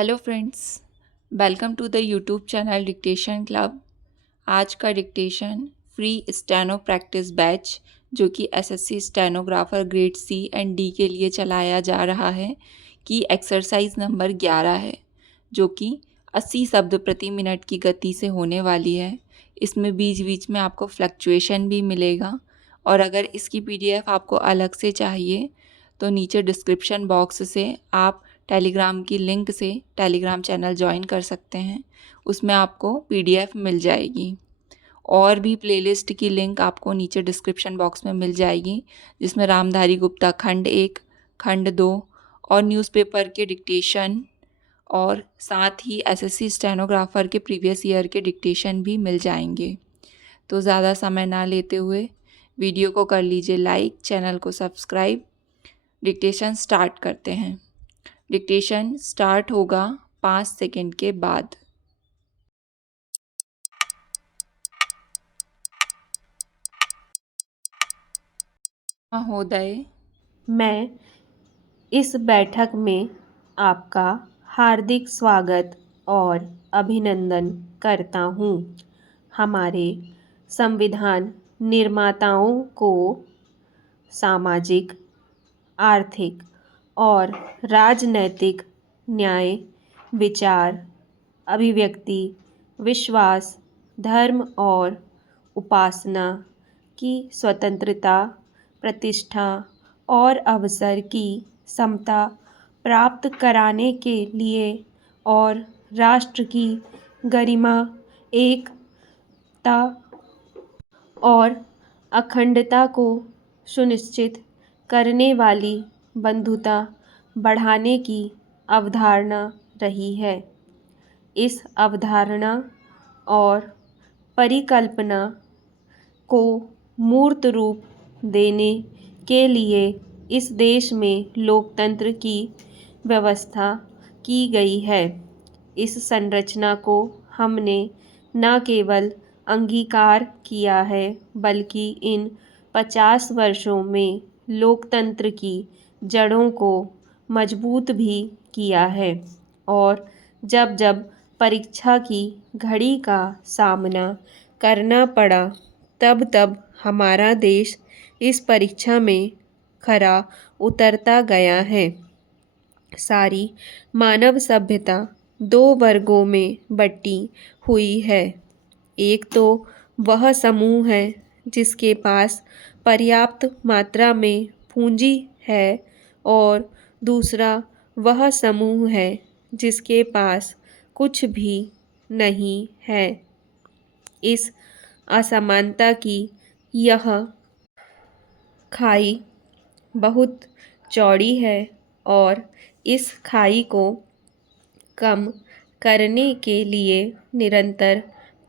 Hello friends, welcome to the YouTube channel dictation club. आज का dictation free steno practice batch जो कि SSC stenographer grade C and D के लिए चलाया जा रहा है कि एक्सरसाइज नंबर 11 है, जो कि 80 शब्द प्रति मिनट की गति से होने वाली है। इसमें बीच बीच में आपको फ्लक्चुएशन भी मिलेगा और अगर इसकी पीडीएफ आपको अलग से चाहिए तो नीचे डिस्क्रिप्शन बॉक्स से आप टेलीग्राम की लिंक से टेलीग्राम चैनल ज्वाइन कर सकते हैं। उसमें आपको पीडीएफ मिल जाएगी और भी प्लेलिस्ट की लिंक आपको नीचे डिस्क्रिप्शन बॉक्स में मिल जाएगी, जिसमें रामधारी गुप्ता खंड 1, खंड 2 और न्यूज़पेपर के डिक्टेशन और साथ ही एसएससी स्टेनोग्राफर के प्रीवियस ईयर के डिक्टेशन भी मिल जाएंगे। तो ज़्यादा समय ना लेते हुए वीडियो को कर लीजिए लाइक, चैनल को सब्सक्राइब। डिक्टेशन स्टार्ट करते हैं। डिक्टेशन स्टार्ट होगा 5 सेकंड के बाद। महोदय, मैं इस बैठक में आपका हार्दिक स्वागत और अभिनंदन करता हूँ। हमारे संविधान निर्माताओं को सामाजिक, आर्थिक और राजनैतिक न्याय, विचार, अभिव्यक्ति, विश्वास, धर्म और उपासना की स्वतंत्रता, प्रतिष्ठा और अवसर की समता प्राप्त कराने के लिए और राष्ट्र की गरिमा, एकता और अखंडता को सुनिश्चित करने वाली बंधुता बढ़ाने की अवधारणा रही है। इस अवधारणा और परिकल्पना को मूर्त रूप देने के लिए इस देश में लोकतंत्र की व्यवस्था की गई है। इस संरचना को हमने न केवल अंगीकार किया है, बल्कि इन 50 वर्षों में लोकतंत्र की जड़ों को मजबूत भी किया है। और जब जब परीक्षा की घड़ी का सामना करना पड़ा, तब तब हमारा देश इस परीक्षा में खरा उतरता गया है। सारी मानव सभ्यता 2 वर्गों में बटी हुई है। एक तो वह समूह है जिसके पास पर्याप्त मात्रा में पूंजी है और दूसरा वह समूह है जिसके पास कुछ भी नहीं है। इस असमानता की यह खाई बहुत चौड़ी है और इस खाई को कम करने के लिए निरंतर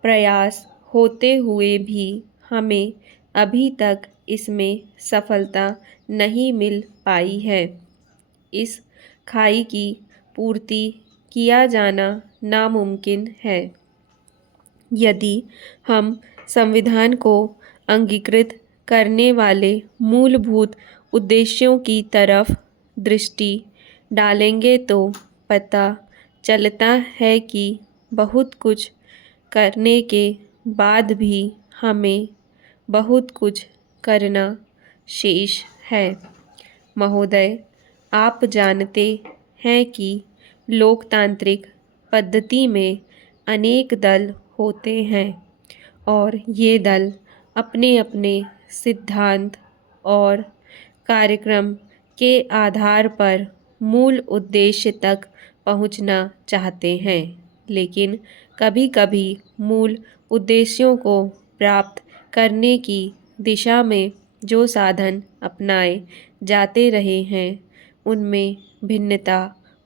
प्रयास होते हुए भी हमें अभी तक इसमें सफलता नहीं मिल पाई है। इस खाई की पूर्ति किया जाना नामुमकिन है। यदि हम संविधान को अंगीकृत करने वाले मूलभूत उद्देश्यों की तरफ दृष्टि डालेंगे तो पता चलता है कि बहुत कुछ करने के बाद भी हमें बहुत कुछ करना शेष है। महोदय, आप जानते हैं कि लोकतांत्रिक पद्धति में अनेक दल होते हैं और ये दल अपने अपने सिद्धांत और कार्यक्रम के आधार पर मूल उद्देश्य तक पहुंचना चाहते हैं, लेकिन कभी-कभी मूल उद्देश्यों को प्राप्त करने की दिशा में जो साधन अपनाए जाते रहे हैं, उनमें भिन्नता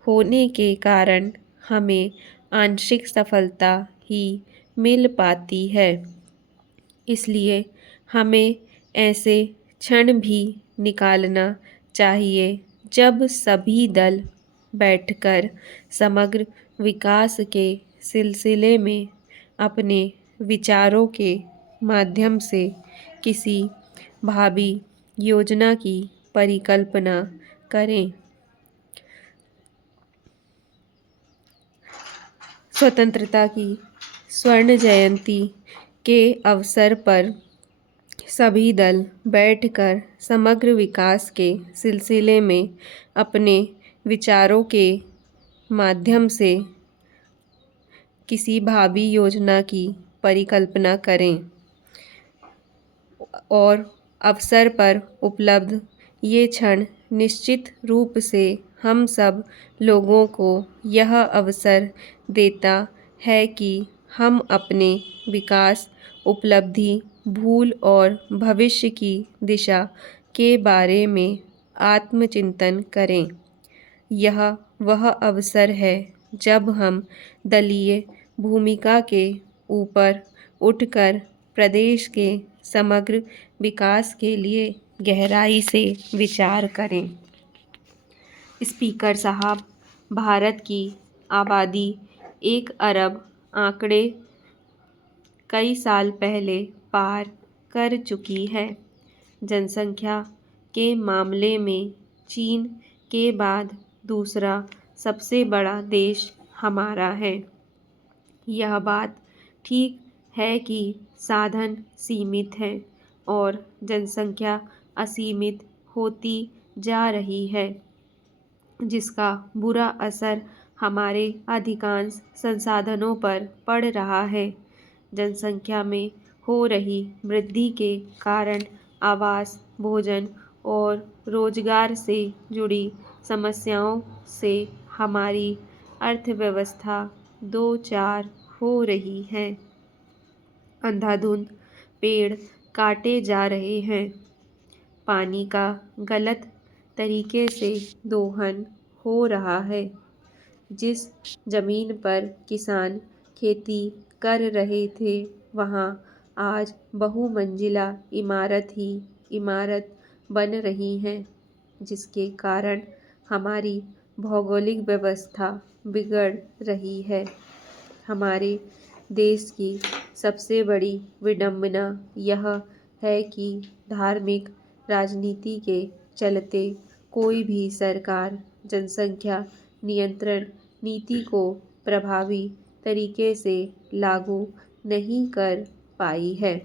होने के कारण हमें आंशिक सफलता ही मिल पाती है। इसलिए हमें ऐसे क्षण भी निकालना चाहिए जब सभी दल बैठकर समग्र विकास के सिलसिले में अपने विचारों के माध्यम से किसी भावी योजना की परिकल्पना करें। स्वतंत्रता की स्वर्ण जयंती के अवसर पर सभी दल बैठकर समग्र विकास के सिलसिले में अपने विचारों के माध्यम से किसी भावी योजना की परिकल्पना करें और अवसर पर उपलब्ध ये क्षण निश्चित रूप से हम सब लोगों को यह अवसर देता है कि हम अपने विकास उपलब्धि भूल और भविष्य की दिशा के बारे में आत्मचिंतन करें। यह वह अवसर है जब हम दलीय भूमिका के ऊपर उठकर प्रदेश के समग्र विकास के लिए गहराई से विचार करें। स्पीकर साहब, भारत की आबादी 1 अरब आंकड़े कई साल पहले पार कर चुकी है। जनसंख्या के मामले में चीन के बाद दूसरा सबसे बड़ा देश हमारा है। यह बात ठीक है कि साधन सीमित हैं और जनसंख्या असीमित होती जा रही है, जिसका बुरा असर हमारे अधिकांश संसाधनों पर पड़ रहा है। जनसंख्या में हो रही वृद्धि के कारण आवास, भोजन और रोजगार से जुड़ी समस्याओं से हमारी अर्थव्यवस्था दो चार हो रही है। अंधाधुंध पेड़ काटे जा रहे हैं, पानी का गलत तरीके से दोहन हो रहा है। जिस जमीन पर किसान खेती कर रहे थे, वहाँ आज बहुमंजिला इमारत ही इमारत बन रही हैं, जिसके कारण हमारी भौगोलिक व्यवस्था बिगड़ रही है। हमारे देश की सबसे बड़ी विडंबना यह है कि धार्मिक राजनीति के चलते कोई भी सरकार जनसंख्या नियंत्रण नीति को प्रभावी तरीके से लागू नहीं कर पाई है।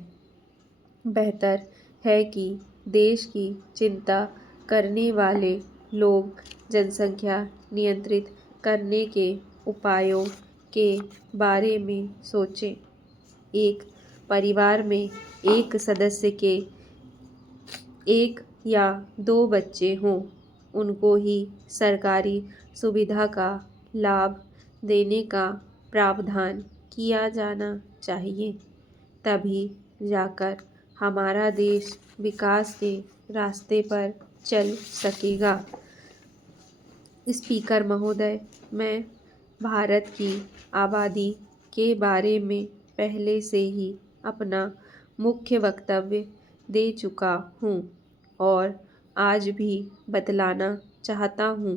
बेहतर है कि देश की चिंता करने वाले लोग जनसंख्या नियंत्रित करने के उपायों के बारे में सोचें। एक परिवार में एक सदस्य के 1 या 2 बच्चे हों, उनको ही सरकारी सुविधा का लाभ देने का प्रावधान किया जाना चाहिए। तभी जाकर हमारा देश विकास के रास्ते पर चल सकेगा। स्पीकर महोदय, मैं भारत की आबादी के बारे में पहले से ही अपना मुख्य वक्तव्य दे चुका हूँ और आज भी बतलाना चाहता हूँ।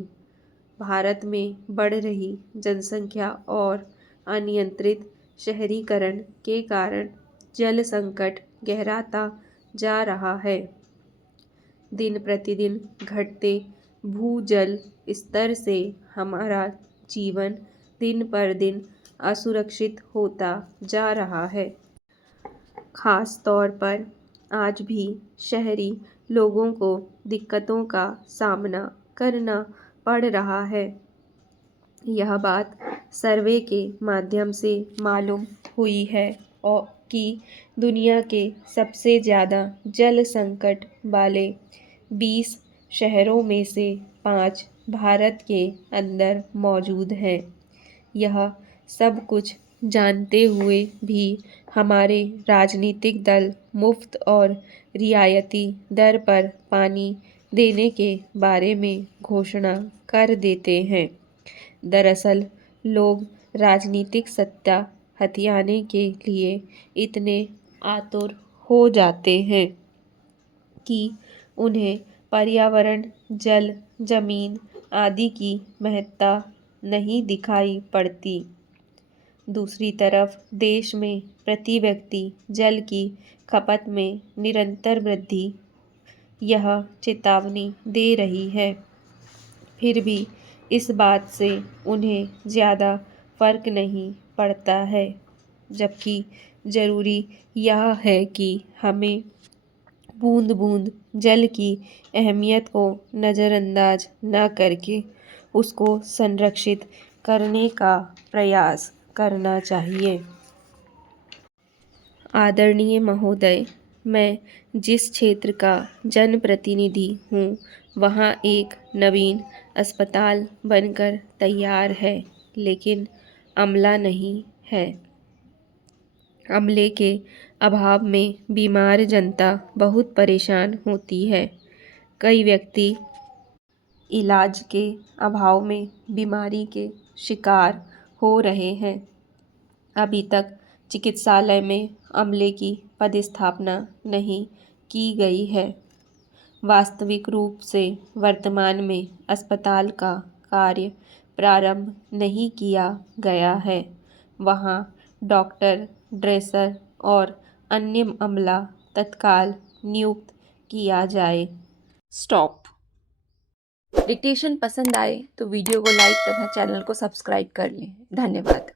भारत में बढ़ रही जनसंख्या और अनियंत्रित शहरीकरण के कारण जल संकट गहराता जा रहा है। दिन प्रतिदिन घटते भूजल स्तर से हमारा जीवन दिन पर दिन असुरक्षित होता जा रहा है। खास तौर पर आज भी शहरी लोगों को दिक्कतों का सामना करना पड़ रहा है। यह बात सर्वे के माध्यम से मालूम हुई है और कि दुनिया के सबसे ज़्यादा जल संकट वाले 20 शहरों में से 5 भारत के अंदर मौजूद हैं। यह सब कुछ जानते हुए भी हमारे राजनीतिक दल मुफ्त और रियायती दर पर पानी देने के बारे में घोषणा कर देते हैं। दरअसल लोग राजनीतिक सत्ता हथियाने के लिए इतने आतुर हो जाते हैं कि उन्हें पर्यावरण, जल, जमीन आदि की महत्ता नहीं दिखाई पड़ती। दूसरी तरफ देश में प्रति व्यक्ति जल की खपत में निरंतर वृद्धि यह चेतावनी दे रही है। फिर भी इस बात से उन्हें ज़्यादा फर्क नहीं पड़ता है, जबकि ज़रूरी यह है कि हमें बूंद बूंद जल की अहमियत को नज़रअंदाज न करके उसको संरक्षित करने का प्रयास करना चाहिए। आदरणीय महोदय, मैं जिस क्षेत्र का जनप्रतिनिधि हूँ वहाँ एक नवीन अस्पताल बनकर तैयार है, लेकिन अमला नहीं है। अमले के अभाव में बीमार जनता बहुत परेशान होती है। कई व्यक्ति इलाज के अभाव में बीमारी के शिकार हो रहे हैं। अभी तक चिकित्सालय में अमले की पदस्थापना नहीं की गई है। वास्तविक रूप से वर्तमान में अस्पताल का कार्य प्रारंभ नहीं किया गया है। वहाँ डॉक्टर, ड्रेसर और अन्य अमला तत्काल नियुक्त किया जाए। स्टॉप। डिक्टेशन पसंद आए तो वीडियो को लाइक तथा चैनल को सब्सक्राइब कर लें। धन्यवाद।